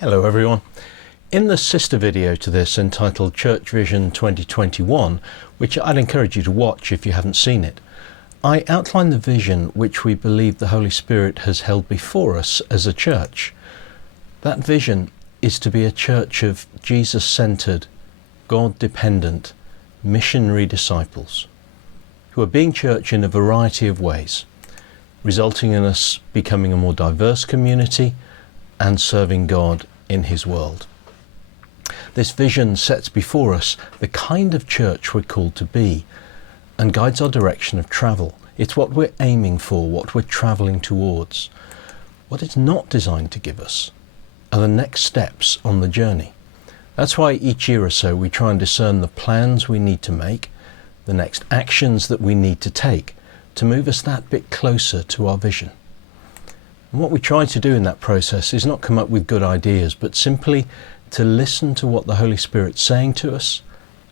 Hello everyone. In the sister video to this entitled Church Vision 2021, which I'd encourage you to watch if you haven't seen it, I outline the vision which we believe the Holy Spirit has held before us as a church. That vision is to be a church of Jesus-centered, God-dependent, missionary disciples who are being church in a variety of ways, resulting in us becoming a more diverse community and serving God in His world. This vision sets before us the kind of church we're called to be and guides our direction of travel. It's what we're aiming for, what we're travelling towards. What it's not designed to give us are the next steps on the journey. That's why each year or so we try and discern the plans we need to make, the next actions that we need to take to move us that bit closer to our vision. And what we try to do in that process is not come up with good ideas, but simply to listen to what the Holy Spirit's saying to us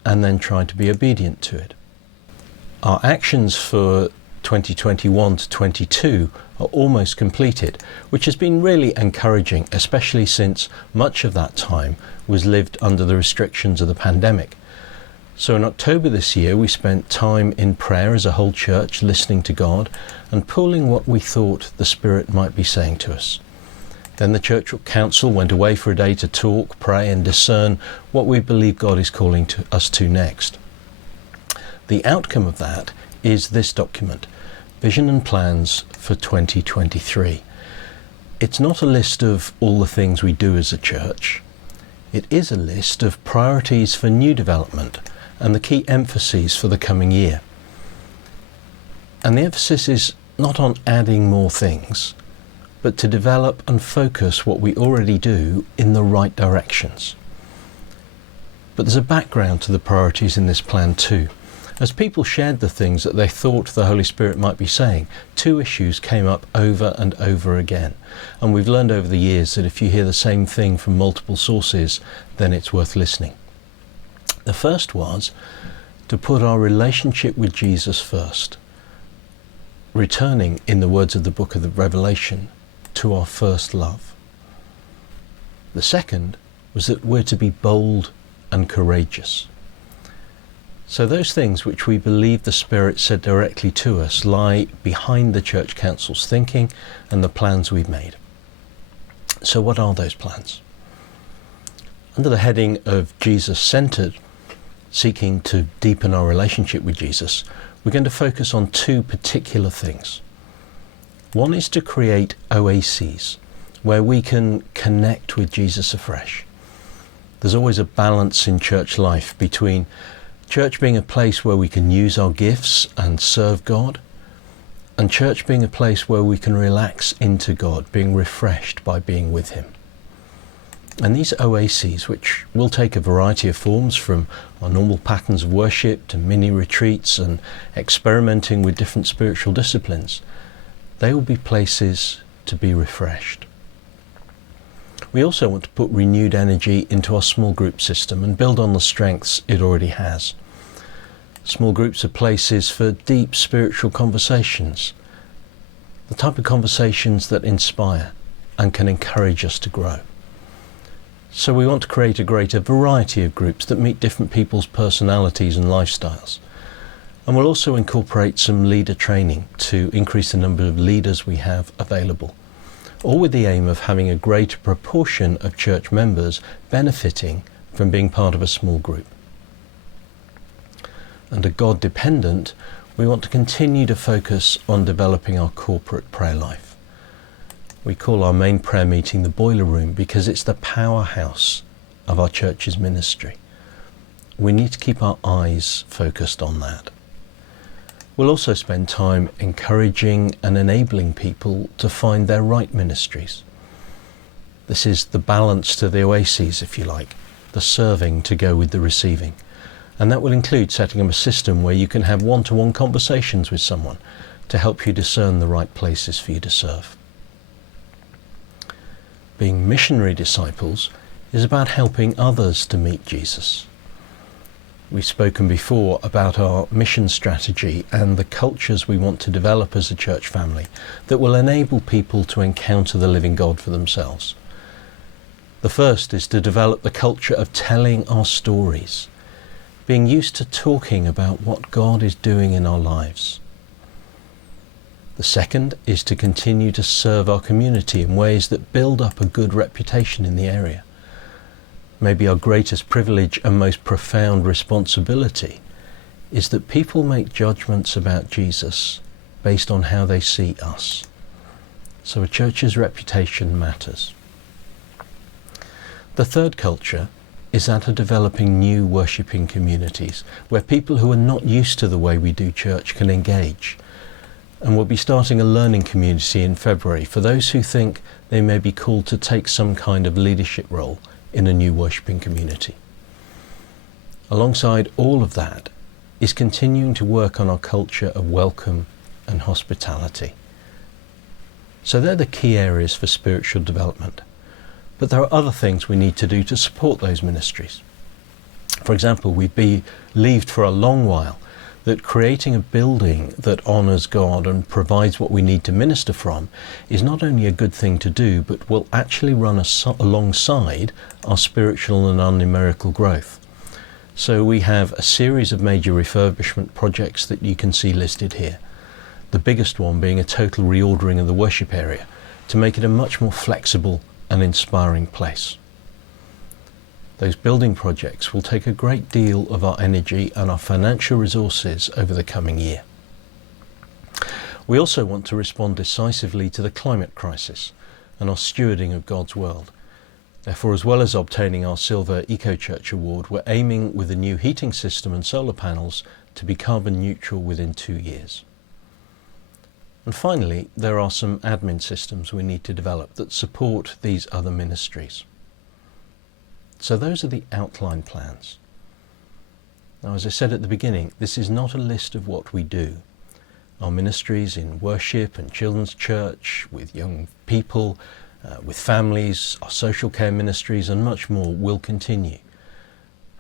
and then try to be obedient to it. Our actions for 2021 to 22 are almost completed, which has been really encouraging, especially since much of that time was lived under the restrictions of the pandemic. So in October this year, we spent time in prayer as a whole church, listening to God and pulling what we thought the Spirit might be saying to us. Then the church council went away for a day to talk, pray and discern what we believe God is calling us to next. The outcome of that is this document, Vision and Plans for 2023. It's not a list of all the things we do as a church. It is a list of priorities for new development and the key emphases for the coming year. And the emphasis is not on adding more things, but to develop and focus what we already do in the right directions. But there's a background to the priorities in this plan too. As people shared the things that they thought the Holy Spirit might be saying, two issues came up over and over again. And we've learned over the years that if you hear the same thing from multiple sources, then it's worth listening. The first was to put our relationship with Jesus first, returning, in the words of the book of the Revelation, to our first love. The second was that we're to be bold and courageous. So those things which we believe the Spirit said directly to us lie behind the Church Council's thinking and the plans we've made. So what are those plans? Under the heading of Jesus-centered, seeking to deepen our relationship with Jesus, we're going to focus on two particular things. One is to create oases where we can connect with Jesus afresh. There's always a balance in church life between church being a place where we can use our gifts and serve God, and church being a place where we can relax into God, being refreshed by being with Him. And these oases, which will take a variety of forms, from our normal patterns of worship to mini retreats and experimenting with different spiritual disciplines, they will be places to be refreshed. We also want to put renewed energy into our small group system and build on the strengths it already has. Small groups are places for deep spiritual conversations, the type of conversations that inspire and can encourage us to grow. So we want to create a greater variety of groups that meet different people's personalities and lifestyles. And we'll also incorporate some leader training to increase the number of leaders we have available, all with the aim of having a greater proportion of church members benefiting from being part of a small group. Under God dependent, we want to continue to focus on developing our corporate prayer life. We call our main prayer meeting the boiler room because it's the powerhouse of our church's ministry. We need to keep our eyes focused on that. We'll also spend time encouraging and enabling people to find their right ministries. This is the balance to the oases, if you like, the serving to go with the receiving. And that will include setting up a system where you can have one-to-one conversations with someone to help you discern the right places for you to serve. Being missionary disciples is about helping others to meet Jesus. We've spoken before about our mission strategy and the cultures we want to develop as a church family that will enable people to encounter the living God for themselves. The first is to develop the culture of telling our stories, being used to talking about what God is doing in our lives. The second is to continue to serve our community in ways that build up a good reputation in the area. Maybe our greatest privilege and most profound responsibility is that people make judgments about Jesus based on how they see us. So a church's reputation matters. The third culture is that of developing new worshipping communities where people who are not used to the way we do church can engage. And we'll be starting a learning community in February for those who think they may be called to take some kind of leadership role in a new worshipping community. Alongside all of that is continuing to work on our culture of welcome and hospitality. So they're the key areas for spiritual development. But there are other things we need to do to support those ministries. For example, we've believed for a long while that creating a building that honours God and provides what we need to minister from is not only a good thing to do, but will actually run alongside our spiritual and our numerical growth. So we have a series of major refurbishment projects that you can see listed here. The biggest one being a total reordering of the worship area to make it a much more flexible and inspiring place. Those building projects will take a great deal of our energy and our financial resources over the coming year. We also want to respond decisively to the climate crisis and our stewarding of God's world. Therefore, as well as obtaining our Silver Eco-Church Award, we're aiming with a new heating system and solar panels to be carbon neutral within 2 years. And finally, there are some admin systems we need to develop that support these other ministries. So those are the outline plans. Now, as I said at the beginning, this is not a list of what we do. Our ministries in worship and children's church, with young people, with families, our social care ministries and much more will continue.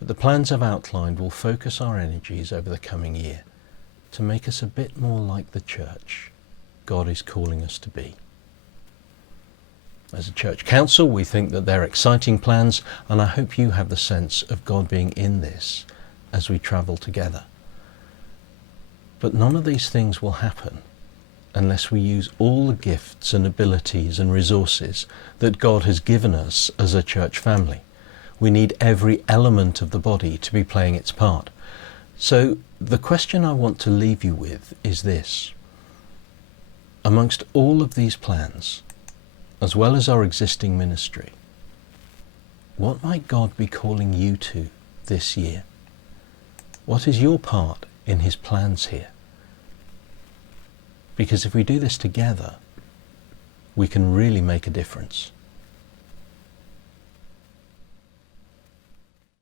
But the plans I've outlined will focus our energies over the coming year to make us a bit more like the church God is calling us to be. As a church council, we think that they're exciting plans, and I hope you have the sense of God being in this as we travel together. But none of these things will happen unless we use all the gifts and abilities and resources that God has given us as a church family. We need every element of the body to be playing its part. So the question I want to leave you with is this. Amongst all of these plans, as well as our existing ministry, what might God be calling you to this year? What is your part in his plans here? Because if we do this together, we can really make a difference.